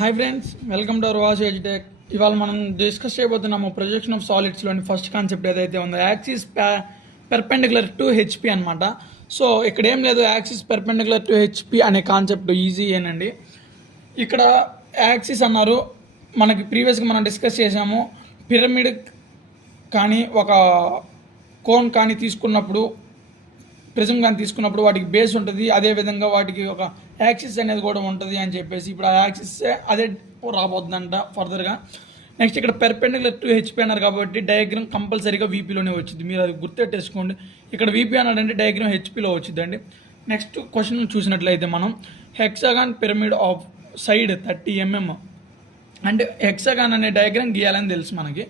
Hi friends, welcome to our watch edutech. ఇవాళ మనం discuss చేయబోతున్నాము ప్రొజెక్షన్ ఆఫ్ సాలిడ్స్లోని ఫస్ట్ కాన్సెప్ట్ ఏదైతే ఉందో యాక్సిస్ పెర్పెండిక్యులర్ టు హెచ్పి అనమాట. సో ఇక్కడ ఏం లేదు, యాక్సిస్ పెర్పెండిక్యులర్ టు హెచ్పి అనే కాన్సెప్ట్ ఈజీ ఏనండి. ఇక్కడ యాక్సిస్ అన్నారు, మనకి ప్రీవియస్గా మనం డిస్కస్ చేసాము. పిరమిడ్ కానీ ఒక కోన్ కానీ తీసుకున్నప్పుడు, ప్రిజం కానీ తీసుకున్నప్పుడు వాటికి బేస్ ఉంటుంది, అదేవిధంగా వాటికి ఒక యాక్సిస్ అనేది కూడా ఉంటుంది అని చెప్పేసి ఇప్పుడు ఆ యాక్సిస్ అదే రాబోతుందంట ఫర్దర్గా. నెక్స్ట్ ఇక్కడ పెర్పెండిక్యులర్ టు హెచ్పి అన్నారు కాబట్టి డయాగ్రామ్ కంపల్సరీగా వీపీలోనే వచ్చింది, మీరు అది గుర్తెట్టేసుకోండి. ఇక్కడ వీపీ అన్నాడంటే డయాగ్రామ్ హెచ్పిలో వచ్చిందండి. నెక్స్ట్ క్వశ్చన్ చూసినట్లయితే మనం hexagon pyramid of side 30 mm అంటే హెక్సాగాన్ అనే డయాగ్రామ్ గీయాలని తెలుసు మనకి.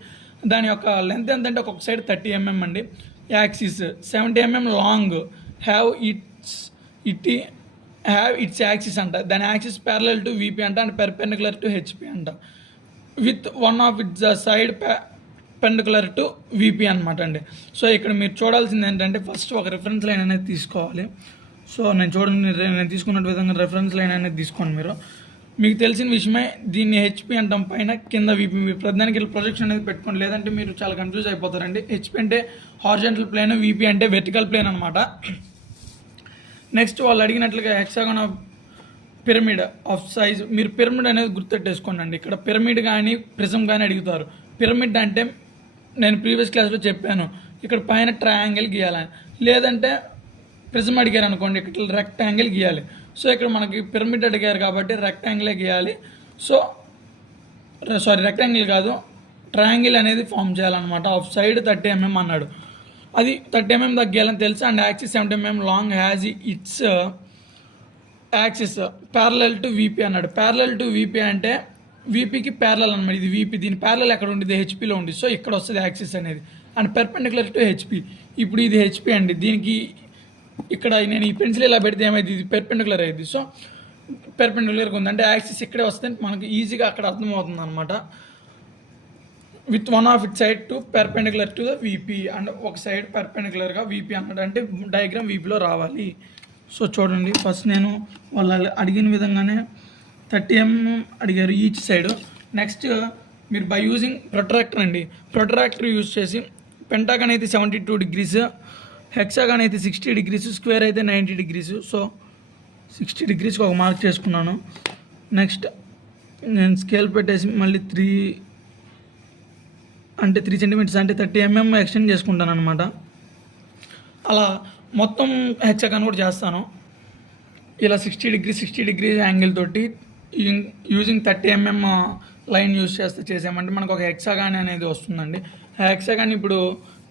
దాని యొక్క లెంత్ ఎంతంటే ఒక్కొక్క సైడ్ 30 mm అండి. Axis 70 mm long, have its axis అంట. దాని యాక్సిస్ ప్యారలల్ టు వీపీ అంట అండ్ పెర్పెండిక్యులర్ టు హెచ్పి అంట, with one of its side perpendicular to VP అనమాట అండి. సో ఇక్కడ మీరు చూడాల్సింది ఏంటంటే ఫస్ట్ ఒక రిఫరెన్స్ లైన్ అనేది తీసుకోవాలి. సో నేను తీసుకున్న విధంగా రిఫరెన్స్ లైన్ అనేది తీసుకోండి. మీకు తెలిసిన విషయమే, దీన్ని హెచ్పి అంటాం, పైన కింద వీపీ. మీరు ప్రధానికి ప్రొజెక్షన్ అనేది పెట్టుకోండి, లేదంటే మీరు చాలా కన్ఫ్యూజ్ అయిపోతారండి. హెచ్పి అంటే హారిజాంటల్ ప్లేన్, వీపీ అంటే వెర్టికల్ ప్లేన్ అనమాట. నెక్స్ట్ వాళ్ళు అడిగినట్లుగా hexagon of pyramid of size, మీరు పిరమిడ్ అనేది గుర్తెట్టేసుకోండి అండి. ఇక్కడ పిరమిడ్ కానీ ప్రిజం కానీ అడుగుతారు. పిరమిడ్ అంటే నేను ప్రీవియస్ క్లాస్లో చెప్పాను, ఇక్కడ పైన ట్రయాంగిల్ గీయాలని, లేదంటే ప్రిజం అడిగారు అనుకోండి, ఇక్కడ రెక్టాంగిల్ గీయాలి. సో ఇక్కడ మనకి పిరమిడ్ అడిగారు కాబట్టి రెక్టాంగిలే గీయాలి. సో రెక్టాంగిల్ కాదు, ట్రయాంగిల్ అనేది ఫామ్ చేయాలన్నమాట. ఆఫ్ సైడ్ 30 mm అన్నాడు, అది 30 mm దాకా గీయాలని తెలుసు. And axis 70 mm long, has its axis parallel to VP అన్నాడు. ప్యారలల్ టు వీపీ అంటే వీపీకి ప్యారలల్ అనమాట. ఇది వీపీ, దీని ప్యారలల్ ఎక్కడ ఉండేది, హెచ్పిలో ఉంది. సో ఇక్కడ వస్తుంది యాక్సిస్ అనేది. అండ్ పెర్పెండిక్యులర్ టు హెచ్పి, ఇప్పుడు ఇది హెచ్పి అండి. దీనికి ఇక్కడ నేను ఈ పెన్సిల్ ఇలా పెడితే ఏమైంది, ఇది పెర్పెండిక్యులర్ అయింది. సో పెర్పెండిక్యులర్గా ఉంది అంటే యాక్సిస్ ఇక్కడే వస్తే మనకి ఈజీగా అక్కడ అర్థమవుతుంది అనమాట. With one of it side to perpendicular to the VP, and ఒక సైడ్ పెర్పెండిక్యులర్గా వీపీ అన్నాడు అంటే డయాగ్రామ్ వీపీలో రావాలి. సో చూడండి, ఫస్ట్ నేను వాళ్ళు అడిగిన విధంగానే 30 mm అడిగారు ఈచ్ సైడ్. నెక్స్ట్ మీరు బై యూజింగ్ ప్రొట్రాక్టర్ అండి, ప్రొట్రాక్టర్ యూజ్ చేసి పెంటాగాన్ అయితే 72 degrees, హెక్సాగాన్ అయితే 60 degrees, స్క్వేర్ అయితే 90 degrees. సో 60 degreesకి ఒక మార్క్ చేసుకున్నాను. నెక్స్ట్ నేను స్కేల్ పెట్టేసి మళ్ళీ 3 cm అంటే 30 mm ఎక్స్టెండ్ చేసుకుంటాను అనమాట. అలా మొత్తం హెక్సాగాన్ కూడా చేస్తాను. ఇలా 60 degrees యాంగిల్ తోటి యూజింగ్ 30 mm లైన్ యూజ్ చేసామంటే మనకు ఒక హెక్సాగాన్ అనేది వస్తుందండి. ఆ హెక్సాగాన్ ఇప్పుడు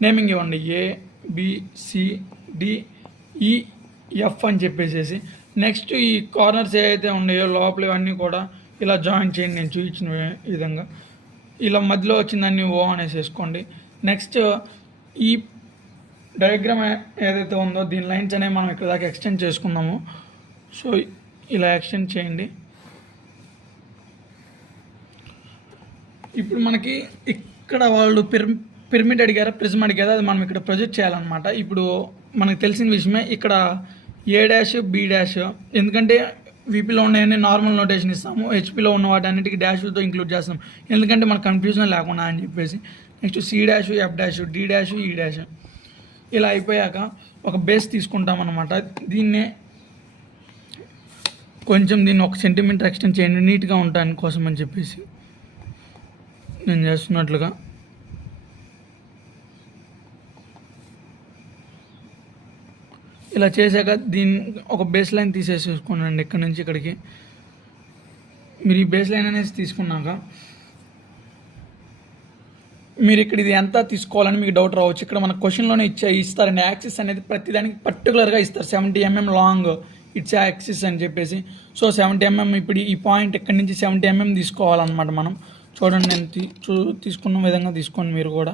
నేమింగ్ ఇవ్వండి, ABCDEF అని చెప్పేసి. నెక్స్ట్ ఈ కార్నర్స్ ఏవైతే ఉన్నాయో లోపల ఇవన్నీ కూడా ఇలా జాయిన్ చేయండి, నేను చూపించిన విధంగా. ఇలా మధ్యలో వచ్చిందాన్ని O అనేసి వేసుకోండి. నెక్స్ట్ ఈ డయాగ్రామ్ ఏదైతే ఉందో దీని లైన్స్ అనేవి మనం ఇక్కడ దాకా ఎక్స్టెండ్ చేసుకుందాము. సో ఇలా ఎక్స్టెండ్ చేయండి. ఇప్పుడు మనకి ఇక్కడ వాళ్ళు పిరమిడ్ అడిగారా, ప్రిజం అడిగారా, అది మనం ఇక్కడ ప్రొజెక్ట్ చేయాలన్నమాట. ఇప్పుడు మనకు తెలిసిన విషయమే, ఇక్కడ A', B', ఎందుకంటే వీపీలో ఉన్నాయని నార్మల్ నోటేషన్ ఇస్తాము, హెచ్పిలో ఉన్న వాటి అన్నిటికీ డాష్లతో ఇంక్లూడ్ చేస్తాం, ఎందుకంటే మనకు కన్ఫ్యూజన్ లేకుండా అని చెప్పేసి. Next C', F', D', E'. ఇలా అయిపోయాక ఒక బేస్ తీసుకుంటాం అనమాట. దీన్ని ఒక సెంటీమీటర్ ఎక్స్టెండ్ చేయండి, నీట్గా ఉండటాని కోసం అని చెప్పేసి నేను చేస్తున్నట్లుగా. ఇలా చేశాక దీన్ని ఒక బేస్ లైన్ తీసేసుకోండి ఇక్కడ నుంచి ఇక్కడికి. మీరు ఈ బేస్ లైన్ అనేది తీసుకున్నాక మీరు ఇక్కడ ఇది ఎంత తీసుకోవాలని మీకు డౌట్ రావచ్చు. ఇక్కడ మన క్వశ్చన్లోనే ఇస్తారండి. యాక్సిస్ అనేది ప్రతిదానికి పర్టికులర్గా ఇస్తారు, 70 mm లాంగ్ ఇట్స్ యాక్సిస్ అని చెప్పేసి. సో 70 mm, ఇప్పుడు ఈ పాయింట్ ఇక్కడ నుంచి 70 mm తీసుకోవాలన్నమాట మనం. చూడండి, నేను తీసుకున్న విధంగా తీసుకోండి మీరు కూడా.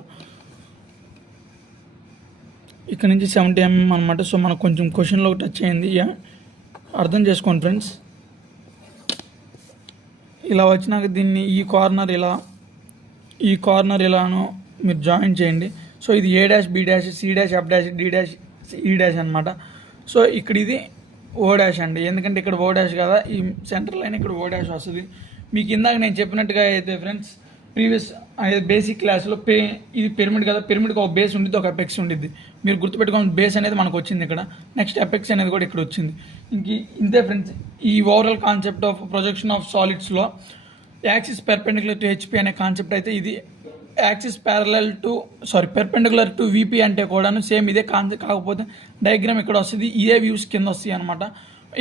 ఇక్కడ నుంచి 70 mm అనమాట. సో మనకు కొంచెం క్వశ్చన్లో టచ్ అయింది, అర్థం చేసుకోండి ఫ్రెండ్స్. ఇలా వచ్చినాక దీన్ని ఈ కార్నర్ ఇలాను మీరు జాయిన్ చేయండి. సో ఇది A', B', C', F', D', E' అనమాట. సో ఇక్కడ ఇది O' అండి, ఎందుకంటే ఇక్కడ O' కదా, ఈ సెంటర్ లైన్ ఇక్కడ O' వస్తుంది. మీకు ఇందాక నేను చెప్పినట్టుగా అయితే ఫ్రెండ్స్ ప్రీవియస్ బేసిక్ క్లాస్లో ఇది పిరమిడ్ కదా, పిరమిడ్కి ఒక బేస్ ఉండిద్ది, ఒక ఎపెక్స్ ఉండిద్ది. మీరు గుర్తుపెట్టుకోండి, బేస్ అనేది మనకు వచ్చింది ఇక్కడ, నెక్స్ట్ ఎపెక్స్ అనేది కూడా ఇక్కడ వచ్చింది. ఇంతే ఫ్రెండ్స్, ఈ overall concept of projection of సాలిడ్స్లో యాక్సిస్ పెర్పెండిక్యులర్ టు హెచ్పి అనే కాన్సెప్ట్ అయితే ఇది. యాక్సిస్ పెర్పెండిక్యులర్ టు విపి అంటే కూడాను సేమ్ ఇదే కాన్సెప్ట్, కాకపోతే డయాగ్రామ్ ఇక్కడ వస్తుంది, ఇదే వ్యూస్ కింద వస్తాయి అనమాట.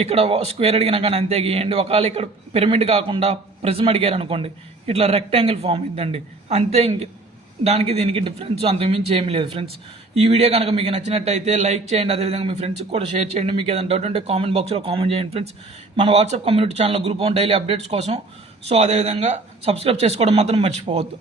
ఇక్కడ స్క్వేర్ అడిగినా కానీ అంతే గీయండి. ఒకవేళ ఇక్కడ పిరమిడ్ కాకుండా ప్రిజం అడిగారు అనుకోండి, ఇట్లా రెక్టాంగిల్ ఫామ్ ఇద్దండి అంతే. దానికి దీనికి డిఫరెన్స్ అంతకుమించి ఏమీ లేదు ఫ్రెండ్స్. ఈ వీడియో కనుక మీకు నచ్చినట్టయితే లైక్ చేయండి, అదేవిధంగా మీ ఫ్రెండ్స్కి కూడా షేర్ చేయండి. మీకు ఏదైనా డౌట్ ఉంటే కామెంట్ బాక్స్లో కామెంట్ చేయండి ఫ్రెండ్స్. మన WhatsApp community channel group daily updates కోసం. సో అదేవిధంగా సబ్స్క్రైబ్ చేసుకోవడం మాత్రం మర్చిపోవద్దు.